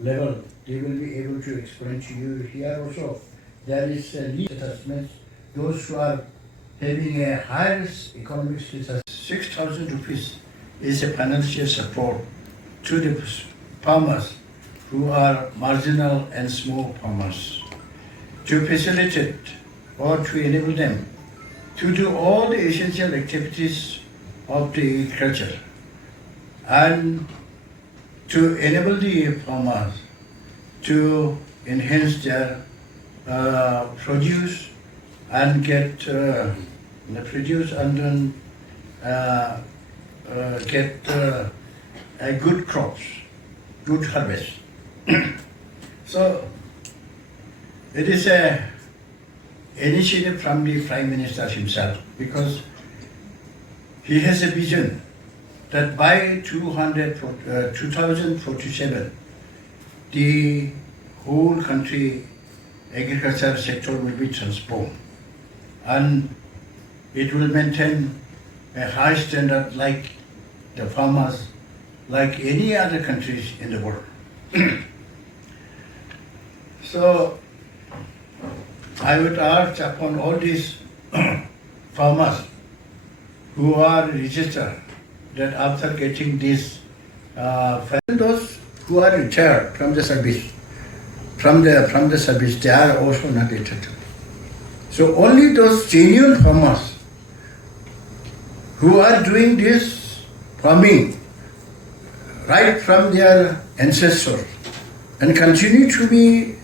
level, they will be able to explain to you. Here also, there is a lead assessment. Those who are having a higher economic status, 6,000 rupees is a financial support to the farmers who are marginal and small farmers, to facilitate or to enable them to do all the essential activities of the agriculture and to enable the farmers to enhance their produce and get produce and then get a good crops, good harvest. So it is a initiative from the Prime Minister himself, because he has a vision that by 2047, the whole country agriculture sector will be transformed and it will maintain a high standard like the farmers, like any other countries in the world. So I would urge upon all these farmers who are registered that after getting this, those who are retired from the service, they are also not entitled. So only those genuine farmers who are doing this farming right from their ancestors and continue to be